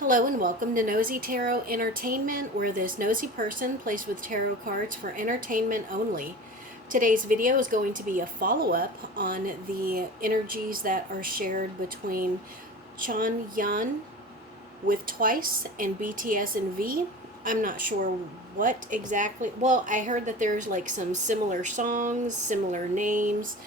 Hello and welcome to Nosy Tarot Entertainment, where this nosy person plays with tarot cards for entertainment only. Today's video is going to be a follow-up on the energies that are shared between Jeongyeon with Twice and BTS and V. I'm not sure what exactly. Well, I heard that there's like some similar songs, similar names.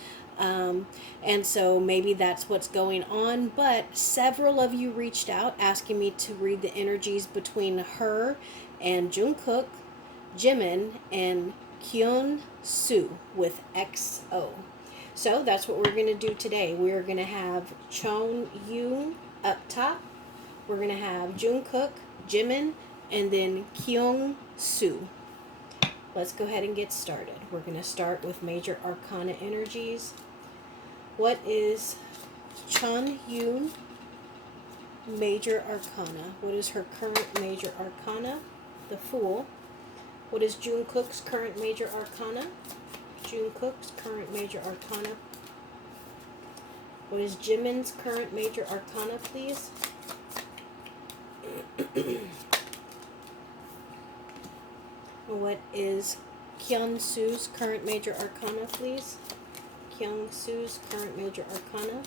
And so maybe that's what's going on. But several of you reached out asking me to read the energies between her and Jungkook, Jimin, and Kyungsoo with XO. So that's what we're going to do today. We're going to have Jeongyeon up top. We're going to have Jungkook, Jimin, and then Kyungsoo. Let's go ahead and get started. We're going to start with major arcana energies. What is Jeongyeon major arcana? What is her current major arcana? The Fool. What is Jungkook's current major arcana? Jungkook's current major arcana. What is Jimin's current major arcana, please? What is Kyungsoo's current major arcana, please? Kyungsoo's current major arcana.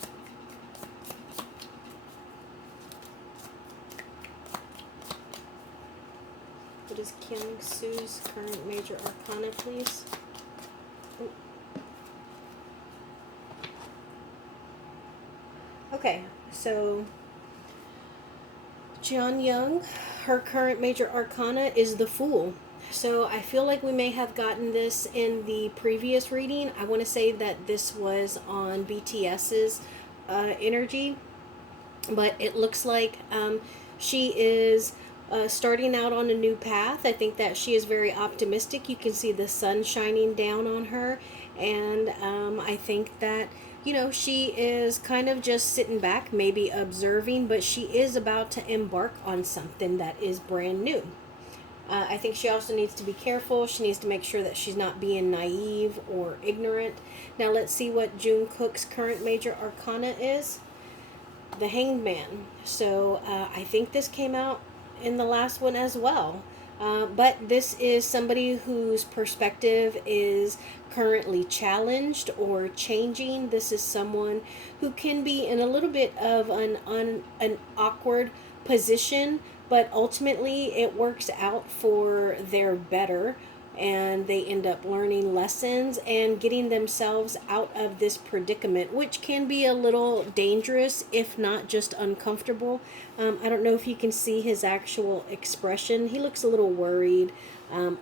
What is Kyungsoo's current major arcana, please? Ooh. Okay, so Jeongyeon, her current major arcana is the Fool. So I feel like we may have gotten this in the previous reading. I want to say that this was on BTS's energy, but it looks like she is starting out on a new path. I think that she is very optimistic. You can see the sun shining down on her, and I think that she is kind of just sitting back, maybe observing, but she is about to embark on something that is brand new. I think she also needs to be careful. She needs to make sure that she's not being naive or ignorant. Now let's see what Jungkook's current major arcana is. The Hanged Man. So I think this came out in the last one as well. But this is somebody whose perspective is currently challenged or changing. This is someone who can be in a little bit of an awkward position, but ultimately it works out for their better, and they end up learning lessons and getting themselves out of this predicament, which can be a little dangerous, if not just uncomfortable. I don't know if you can see his actual expression. He looks a little worried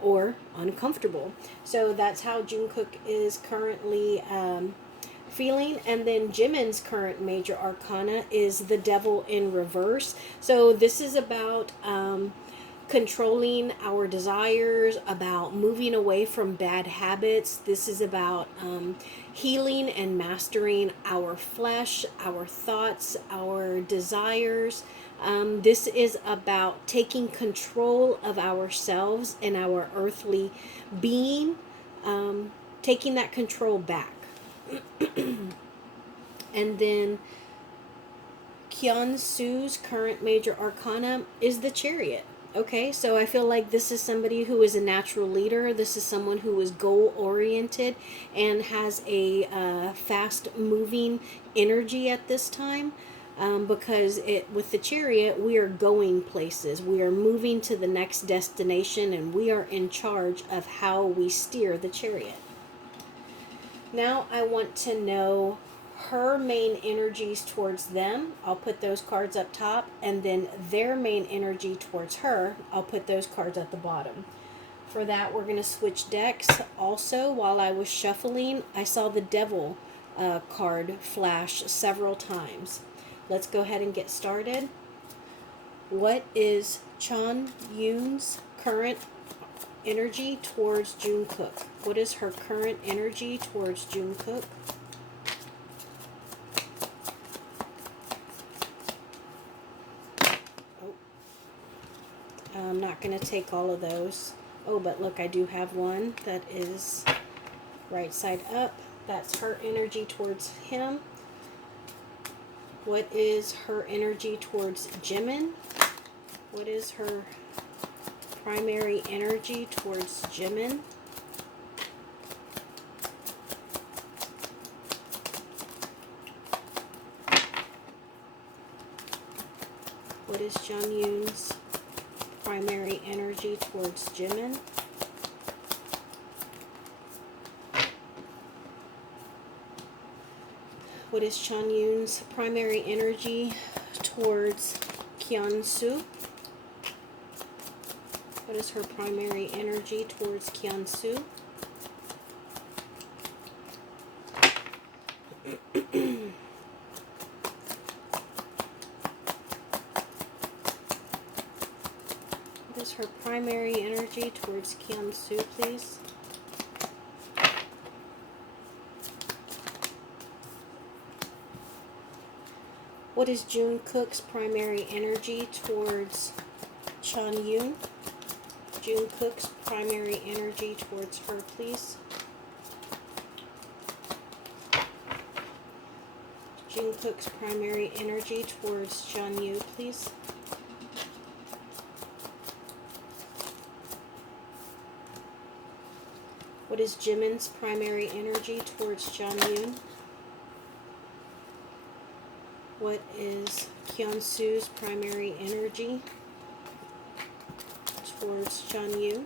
or uncomfortable. So that's how Jungkook is currently feeling. And then Jimin's current major arcana is the Devil in reverse. So this is about controlling our desires, about moving away from bad habits. This is about healing and mastering our flesh, our thoughts, our desires. This is about taking control of ourselves and our earthly being, taking that control back. And then Kyungsoo's current major arcana is the Chariot. Okay, so I feel like this is somebody who is a natural leader. This is someone who is goal-oriented and has a fast-moving energy at this time. Because with the Chariot, we are going places. We are moving to the next destination, and we are in charge of how we steer the Chariot. Now I want to know her main energies towards them. I'll put those cards up top, and then their main energy towards her, I'll put those cards at the bottom. For that, we're going to switch decks. Also, while I was shuffling, I saw the Devil card flash several times. Let's go ahead and get started. What is Jeongyeon's current energy towards Jungkook? What is her current energy towards Jungkook? Oh, I'm not going to take all of those. Oh, but look, I do have one that is right side up. That's her energy towards him. What is her energy towards Jimin? What is her primary energy towards Jimin? What is Jeongyeon's primary energy towards Jimin? What is Jeongyeon's primary energy towards Kyungsoo? What is her primary energy towards Kyungsoo? What is her primary energy towards Kyungsoo, please? What is Jungkook's primary energy towards Jeongyeon? Jungkook's primary energy towards her, please. Jungkook's primary energy towards Jeongyeon, please. What is Jimin's primary energy towards Jeongyeon? What is Kyungsoo's primary energy towards Jeongyeon?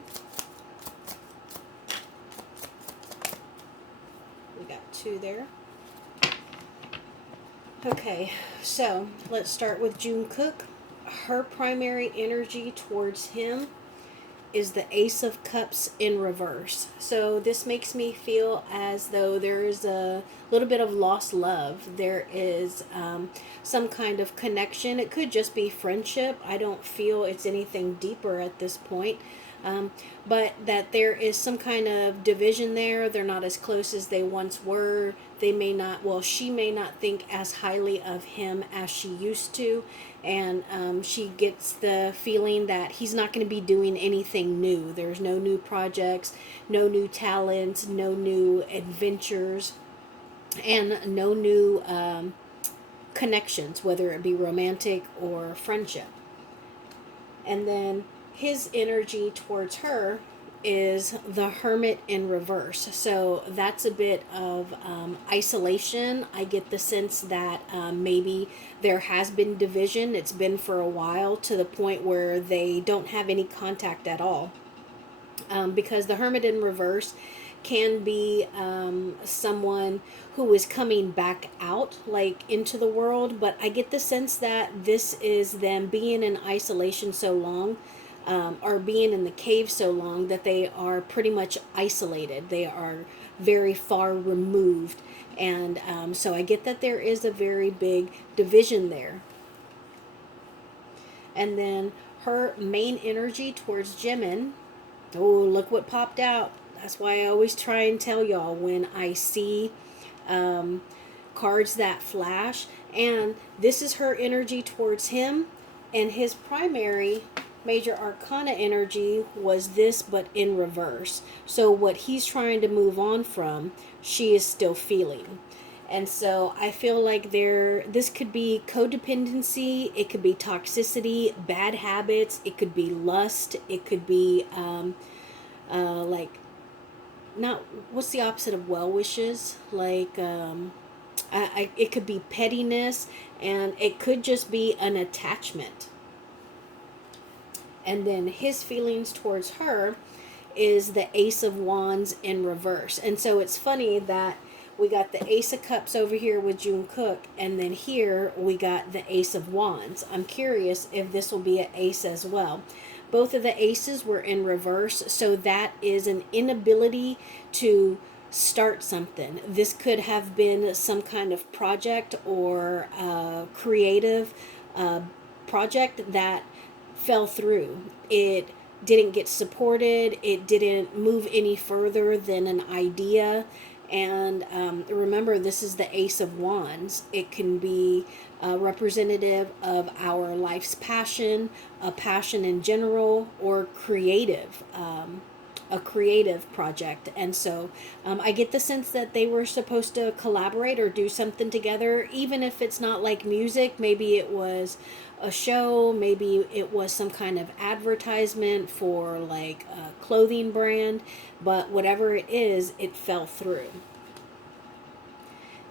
We got 2 there. Okay, so let's start with Jungkook. Her primary energy towards him is the Ace of Cups in reverse. So this makes me feel as though there is a little bit of lost love. There is some kind of connection. It could just be friendship. I don't feel it's anything deeper at this point. But that there is some kind of division there. They're not as close as they once were. They may not, well, she may not think as highly of him as she used to. And she gets the feeling that he's not going to be doing anything new. There's no new projects, no new talents, no new adventures, and no new connections, whether it be romantic or friendship. And then his energy towards her is the Hermit in reverse. So that's a bit of isolation. I get the sense that maybe there has been division. It's been for a while, to the point where they don't have any contact at all. Because the Hermit in reverse can be someone who is coming back out, like into the world. But I get the sense that this is them being in isolation so long, or being in the cave so long, that they are pretty much isolated. They are very far removed. And so I get that there is a very big division there. And then her main energy towards Jimin. Oh, look what popped out. That's why I always try and tell y'all when I see cards that flash. And this is her energy towards him. And his primary major arcana energy was this, but in reverse. So what he's trying to move on from, she is still feeling. And so I feel like this could be codependency, it could be toxicity, bad habits, it could be lust, it could be like, not, what's the opposite of well wishes? Like it could be pettiness, and it could just be an attachment. And then his feelings towards her is the Ace of Wands in reverse. And so it's funny that we got the Ace of Cups over here with Jungkook, and then here we got the Ace of Wands. I'm curious if this will be an ace as well. Both of the aces were in reverse, so that is an inability to start something. This could have been some kind of project or creative project that fell through. It didn't get supported. It didn't move any further than an idea. And remember, this is the Ace of Wands. It can be representative of our life's passion, a passion in general, or creative, a creative project. And so I get the sense that they were supposed to collaborate or do something together, even if it's not like music. Maybe it was a show. Maybe it was some kind of advertisement for like a clothing brand, but whatever it is, it fell through.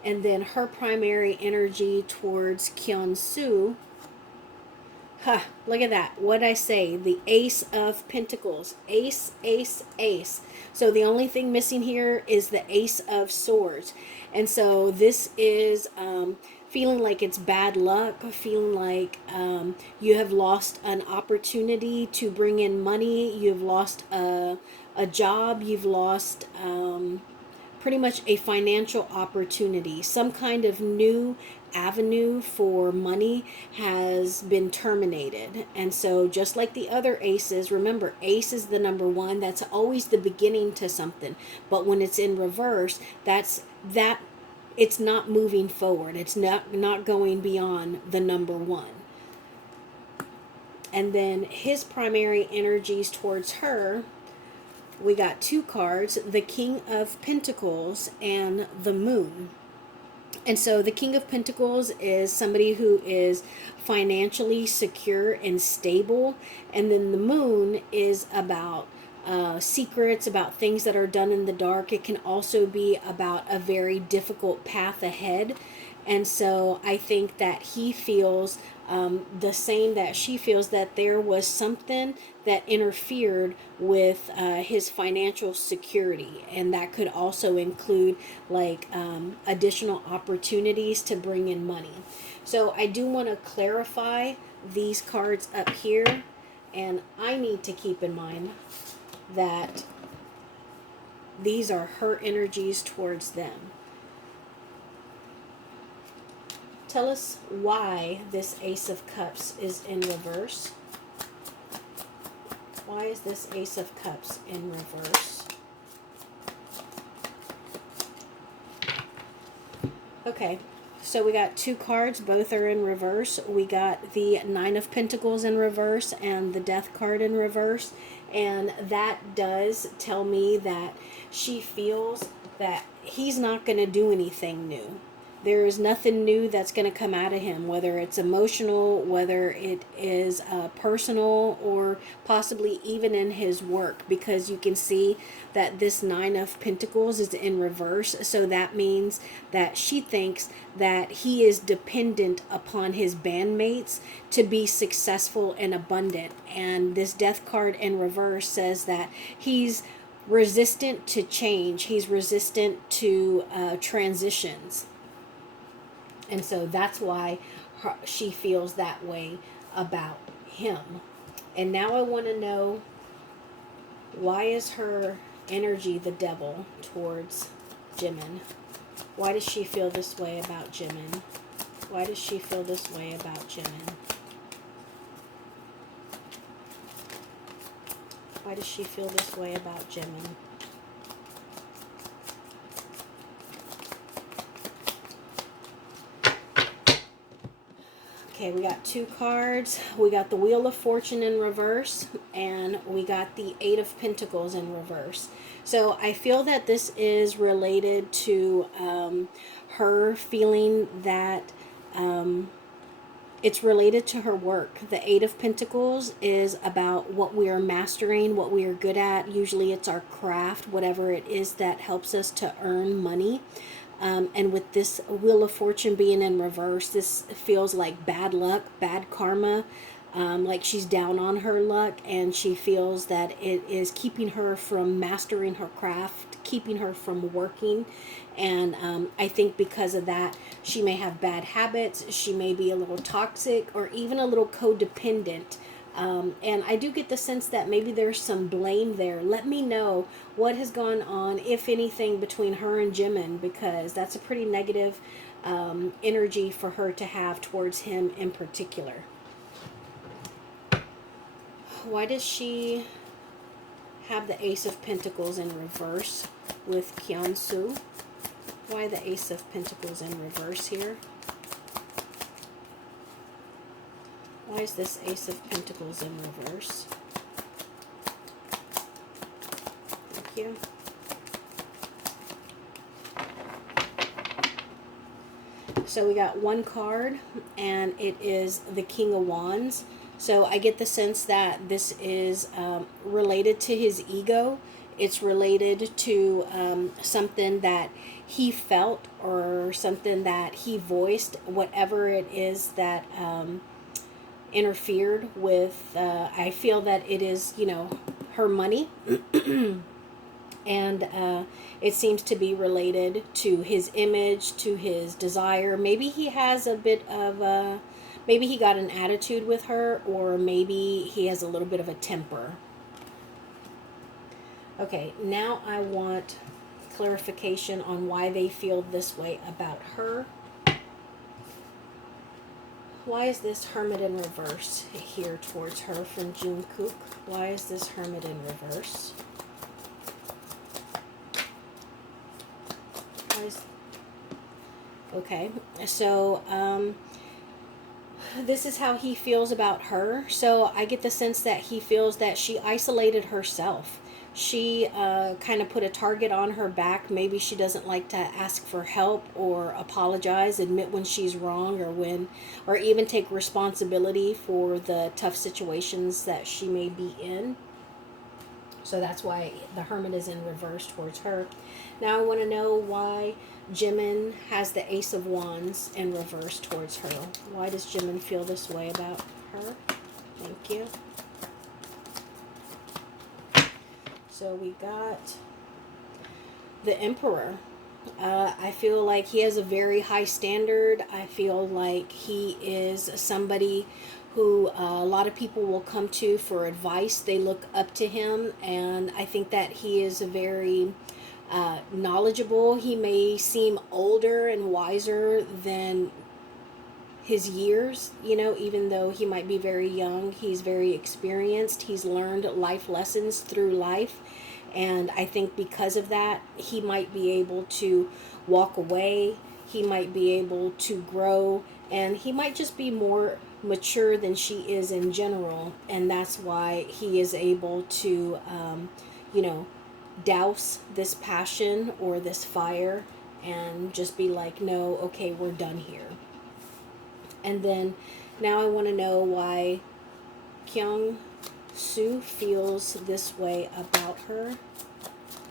And then her primary energy towards Kyungsoo. Huh, look at that. What did I say? The Ace of Pentacles. Ace, ace, ace. So the only thing missing here is the Ace of Swords. And so this is feeling like it's bad luck, feeling like you have lost an opportunity to bring in money. You've lost a job. You've lost pretty much a financial opportunity. Some kind of new avenue for money has been terminated. And so just like the other aces, remember, ace is the number one. That's always the beginning to something. But when it's in reverse, that it's not moving forward. It's not going beyond the number one. And then his primary energies towards her, we got two cards, the King of Pentacles and the Moon. And so the King of Pentacles is somebody who is financially secure and stable. And then the Moon is about secrets, about things that are done in the dark. It can also be about a very difficult path ahead. And so I think that he feels the same that she feels, that there was something that interfered with his financial security. And that could also include like additional opportunities to bring in money. So I do want to clarify these cards up here. And I need to keep in mind that these are her energies towards them. Tell us why this Ace of Cups is in reverse. Why is this Ace of Cups in reverse? Okay, so we got two cards. Both are in reverse. We got the Nine of Pentacles in reverse and the Death card in reverse. And that does tell me that she feels that he's not going to do anything new. There is nothing new that's going to come out of him, whether it's emotional, whether it is personal, or possibly even in his work, because you can see that this Nine of Pentacles is in reverse. So that means that she thinks that he is dependent upon his bandmates to be successful and abundant. And this Death card in reverse says that he's resistant to change. He's resistant to transitions. And so that's why she feels that way about him. And now I want to know, why is her energy the Devil towards Jimin? Why does she feel this way about Jimin? Why does she feel this way about Jimin? Why does she feel this way about Jimin? Okay, we got two cards. We got the Wheel of Fortune in reverse, and we got the Eight of Pentacles in reverse. So I feel that this is related to her feeling that it's related to her work. The Eight of Pentacles is about what we are mastering, what we are good at. Usually it's our craft, whatever it is that helps us to earn money. And with this Wheel of Fortune being in reverse, this feels like bad luck, bad karma, like she's down on her luck, and she feels that it is keeping her from mastering her craft, keeping her from working. And I think because of that, she may have bad habits, she may be a little toxic, or even a little codependent. And I do get the sense that maybe there's some blame there. Let me know what has gone on, if anything, between her and Jimin, because that's a pretty negative energy for her to have towards him in particular. Why does she have the Ace of Pentacles in reverse with Kyungsoo? Why the Ace of Pentacles in reverse here? Why is this Ace of Pentacles in reverse? Thank you. So we got one card, and it is the King of Wands. So I get the sense that this is related to his ego. It's related to something that he felt or something that he voiced, whatever it is that interfered with. I feel that it is, her money. And it seems to be related to his image, to his desire. Maybe he has a bit of maybe he got an attitude with her, or maybe he has a little bit of a temper. Okay, now I want clarification on why they feel this way about her. Why is this Hermit in reverse here towards her from Jungkook? Why is this Hermit in reverse? Okay, so this is how he feels about her. So I get the sense that he feels that she isolated herself. She kind of put a target on her back. Maybe she doesn't like to ask for help or apologize, admit when she's wrong, or even take responsibility for the tough situations that she may be in. So that's why the Hermit is in reverse towards her. Now I want to know why Jimin has the Ace of Wands in reverse towards her. Why does Jimin feel this way about her? Thank you. So we got the Emperor. I feel like he has a very high standard. I feel like he is somebody who a lot of people will come to for advice. They look up to him, and I think that he is a very knowledgeable. He may seem older and wiser than his years, even though he might be very young. He's very experienced. He's learned life lessons through life. And I think because of that, he might be able to walk away. He might be able to grow. And he might just be more mature than she is in general. And that's why he is able to, douse this passion or this fire and just be like, no, okay, we're done here. And then now I want to know why Kyungsoo feels this way about her.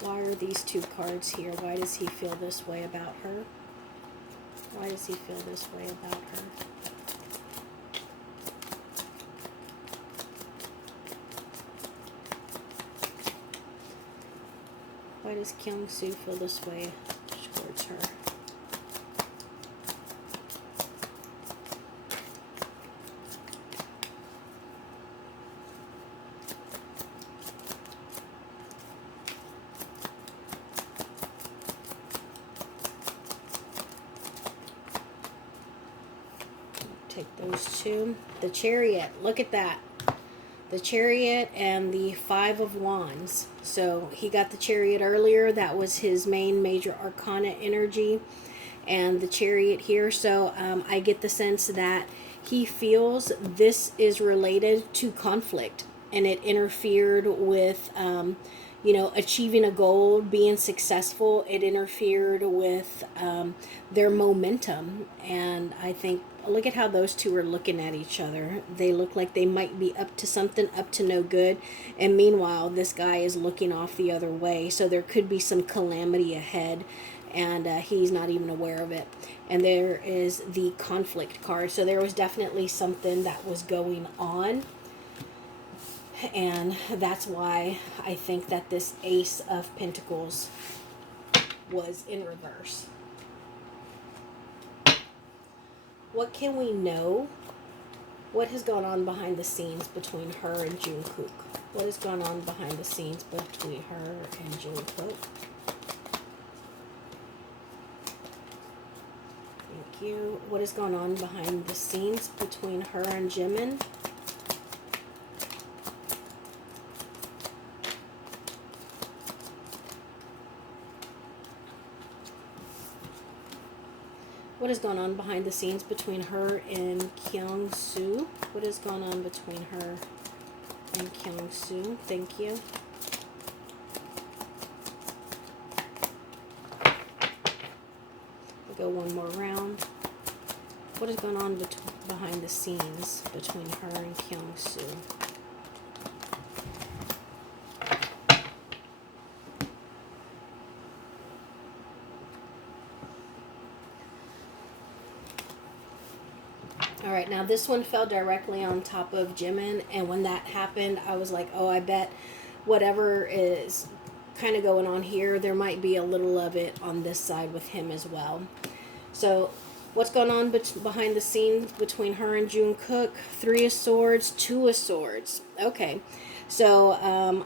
Why are these two cards here? Why does he feel this way about her? Why does he feel this way about her? Why does Kyungsoo feel this way towards her? Take those two. The Chariot. Look at that. The Chariot and the Five of Wands. So he got the Chariot earlier. That was his main major arcana energy. And the Chariot here. So I get the sense that he feels this is related to conflict. And it interfered with, achieving a goal, being successful. It interfered with their momentum. And I think, look at how those two are looking at each other. They look like they might be up to something, up to no good. And meanwhile, this guy is looking off the other way. So there could be some calamity ahead. And he's not even aware of it. And there is the conflict card. So there was definitely something that was going on. And that's why I think that this Ace of Pentacles was in reverse. What can we know? What has gone on behind the scenes between her and Jungkook? What has gone on behind the scenes between her and Jungkook? Thank you. What has gone on behind the scenes between her and Jimin? What has gone on behind the scenes between her and Kyungsoo? What has gone on between her and Kyungsoo? Thank you. We'll go one more round. What is going on behind the scenes between her and Kyungsoo? All right, now this one fell directly on top of Jimin, and when that happened, I was like, oh, I bet whatever is kind of going on here, there might be a little of it on this side with him as well. So what's going on behind the scenes between her and Jungkook? 3 of Swords, 2 of Swords. Okay. So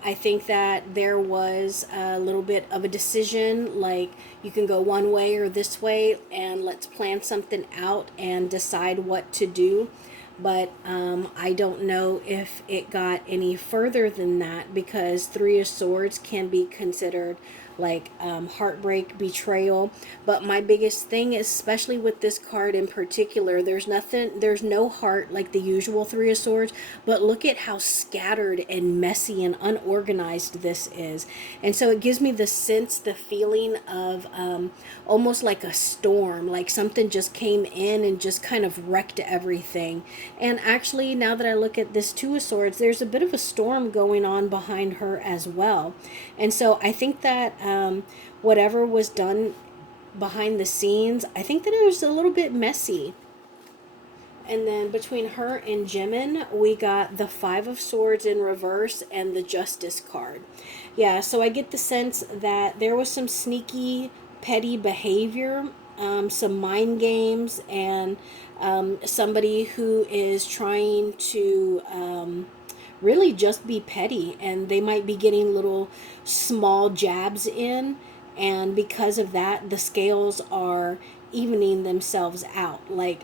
I think that there was a little bit of a decision, like you can go one way or this way, and let's plan something out and decide what to do. But I don't know if it got any further than that, because 3 of Swords can be considered like heartbreak, betrayal. But my biggest thing, especially with this card in particular, there's no heart like the usual 3 of Swords, but look at how scattered and messy and unorganized this is. And so it gives me the sense, the feeling of almost like a storm, like something just came in and just kind of wrecked everything. And actually, now that I look at this 2 of Swords, there's a bit of a storm going on behind her as well. And so I think that whatever was done behind the scenes, I think that it was a little bit messy. And then between her and Jimin, we got the 5 of Swords in reverse and the Justice card. Yeah, so I get the sense that there was some sneaky, petty behavior, some mind games, and somebody who is trying to really just be petty, and they might be getting little small jabs in, and because of that the scales are evening themselves out, like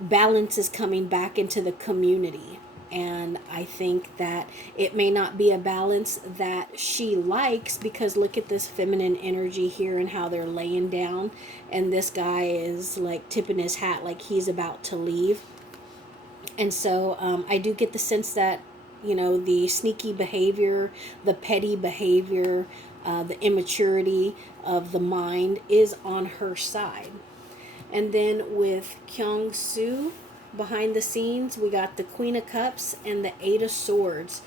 balance is coming back into the community. And I think that it may not be a balance that she likes, because look at this feminine energy here and how they're laying down, and this guy is like tipping his hat like he's about to leave. And so I do get the sense that, you know, the sneaky behavior, the petty behavior, the immaturity of the mind is on her side. And then with Kyungsoo behind the scenes, we got the Queen of Cups and the 8 of Swords.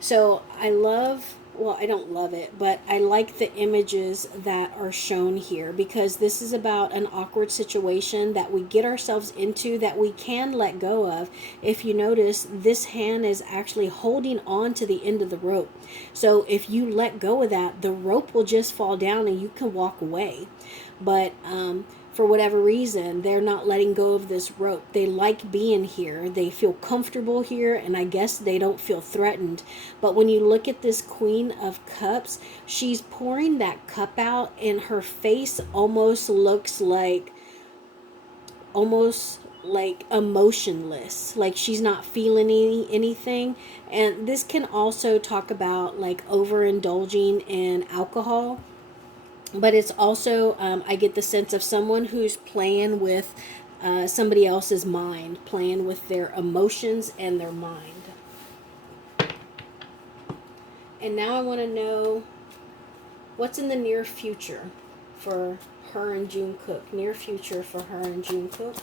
So I love, well, I don't love it, but I like the images that are shown here, because this is about an awkward situation that we get ourselves into that we can let go of. If you notice, this hand is actually holding on to the end of the rope. So if you let go of that, the rope will just fall down and you can walk away. But for whatever reason, they're not letting go of this rope. They like being here. They feel comfortable here, and I guess they don't feel threatened. But when you look at this Queen of Cups, she's pouring that cup out, and her face almost looks like, emotionless, like she's not feeling anything. And this can also talk about like overindulging in alcohol. But it's also, I get the sense of someone who's playing with somebody else's mind, playing with their emotions and their mind. And now I want to know what's in the near future for her and Jungkook. Near future for her and Jungkook.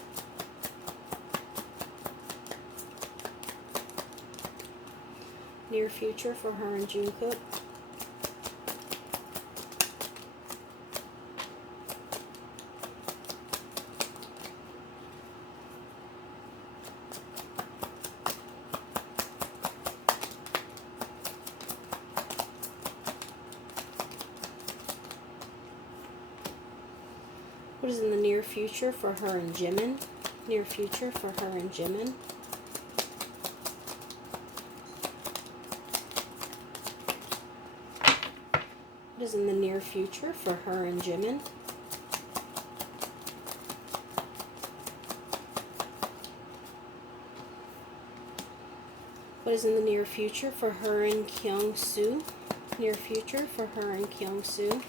Near future for her and Jungkook. What is in the near future for her and Jimin? Near future for her and Jimin. What is in the near future for her and Jimin? What is in the near future for her and Kyungsoo? Near future for her and Kyungsoo.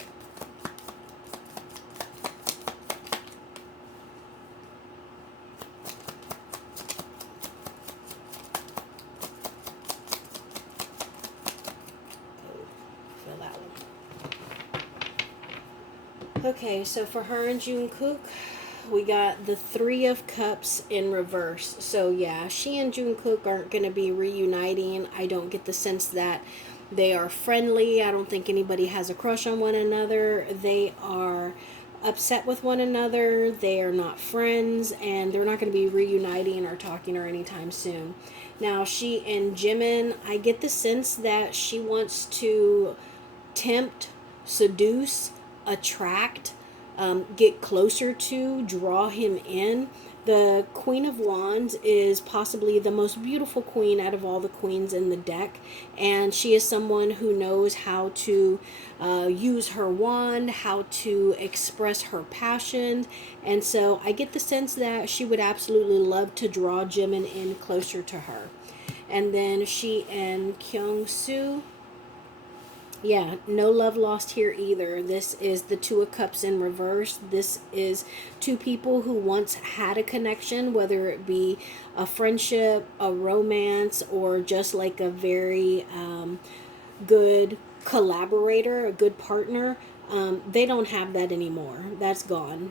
Okay, so for her and Jungkook, we got the Three of Cups in reverse. So yeah, she and Jungkook aren't going to be reuniting. I don't get the sense that they are friendly. I don't think anybody has a crush on one another. They are upset with one another. They are not friends, and they're not going to be reuniting or talking or anytime soon. Now, she and Jimin, I get the sense that she wants to tempt, seduce, attract, get closer to, draw him in. The Queen of Wands is possibly the most beautiful queen out of all the queens in the deck, and she is someone who knows how to use her wand, how to express her passion, and so I get the sense that she would absolutely love to draw Jimin in closer to her. And then she and Kyungsoo, yeah, no love lost here either. This is the Two of Cups in reverse. This is two people who once had a connection, whether it be a friendship, a romance, or just like a very good collaborator, a good partner. They don't have that anymore. That's gone.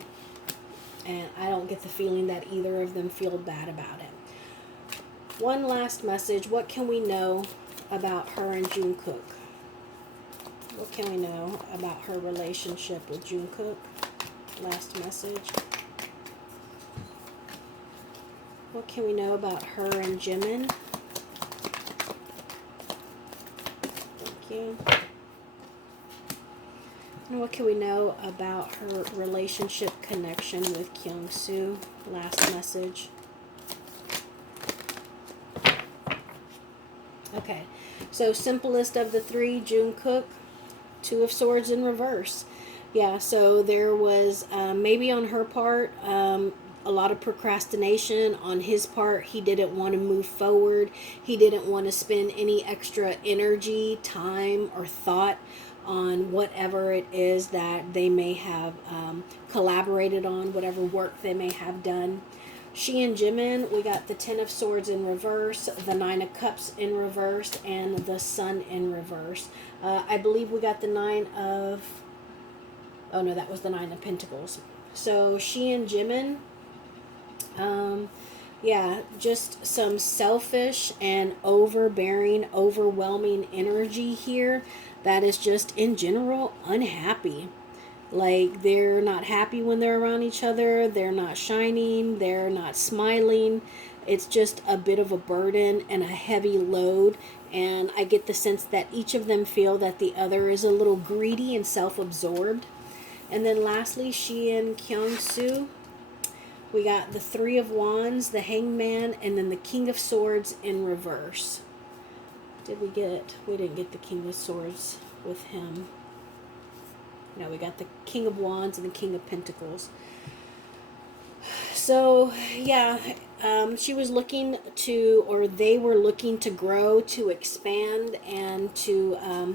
And I don't get the feeling that either of them feel bad about it. One last message. What can we know about her and Jungkook? What can we know about her relationship with Jungkook? Last message. What can we know about her and Jimin? Thank you. And what can we know about her relationship connection with Kyungsoo? Last message. Okay, so simplest of the three, Jungkook. Two of Swords in reverse. Yeah, so there was maybe on her part a lot of procrastination. On his part, he didn't want to move forward. He didn't want to spend any extra energy, time, or thought on whatever it is that they may have collaborated on, whatever work they may have done. She and Jimin, we got the Ten of Swords in reverse, the Nine of Cups in reverse, and the Sun in reverse. I believe we got the Nine of... Oh, no, that was the Nine of Pentacles. So she and Jimin, yeah, just some selfish and overbearing, overwhelming energy here that is just, in general, unhappy. Like, they're not happy when they're around each other. They're not shining. They're not smiling. It's just a bit of a burden and a heavy load. And I get the sense that each of them feel that the other is a little greedy and self-absorbed. And then lastly, she and Kyungsoo. We got the Three of Wands, the Hangman, and then the King of Swords in reverse. We didn't get the King of Swords with him. No, we got the King of Wands and the King of Pentacles. So, yeah, she was looking to, or they were looking to grow, to expand, and to,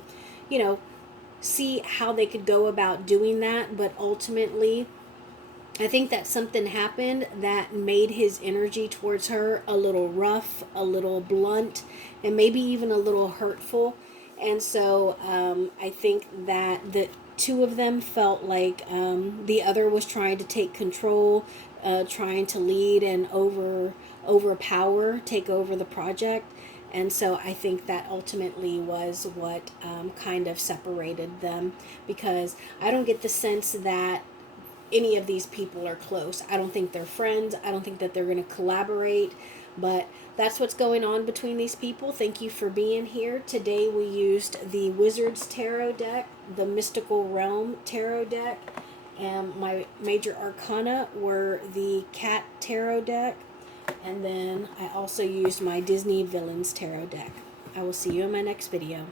see how they could go about doing that. But ultimately, I think that something happened that made his energy towards her a little rough, a little blunt, and maybe even a little hurtful. And so I think that the two of them felt like the other was trying to take control, trying to lead and overpower, take over the project. And so I think that ultimately was what kind of separated them, because I don't get the sense that any of these people are close. I don't think they're friends. I don't think that they're going to collaborate, but that's what's going on between these people. Thank you for being here. Today we used the Wizard's Tarot deck, the Mystical Realm Tarot deck, and my major arcana were the Cat Tarot deck, and then I also used my Disney Villains Tarot deck. I will see you in my next video.